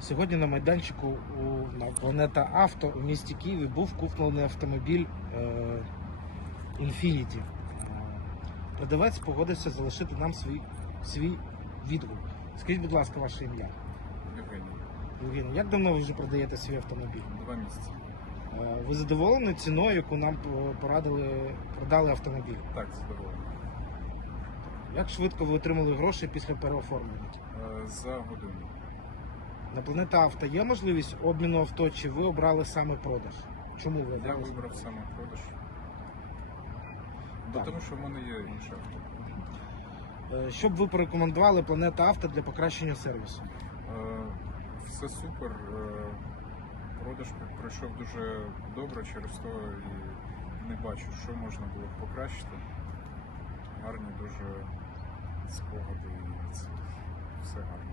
Сьогодні на майданчику у на Планета Авто у місті Києві був куплений автомобіль е, Продавець погодився залишити нам свій, свій відгук. Скажіть, будь ласка, ваше ім'я. Євгеній, як давно ви вже продаєте свій автомобіль? два місяці. Е, Ви задоволені ціною, яку нам порадили, продали автомобіль? Так, задоволений. Як швидко ви отримали гроші після переоформлення? Е, За годину. На Планета Авто є можливість обміну авто, чи ви обрали саме продаж? Чому ви Я обрали? вибрав саме продаж. Бо Так. Тому що в мене є інше авто. Е, Що б ви порекомендували Планета Авто для покращення сервісу? Е, Все супер. е, Продаж пройшов дуже добре, через то і не бачу, що можна було б покращити. Гарні дуже спогади і це все гарно.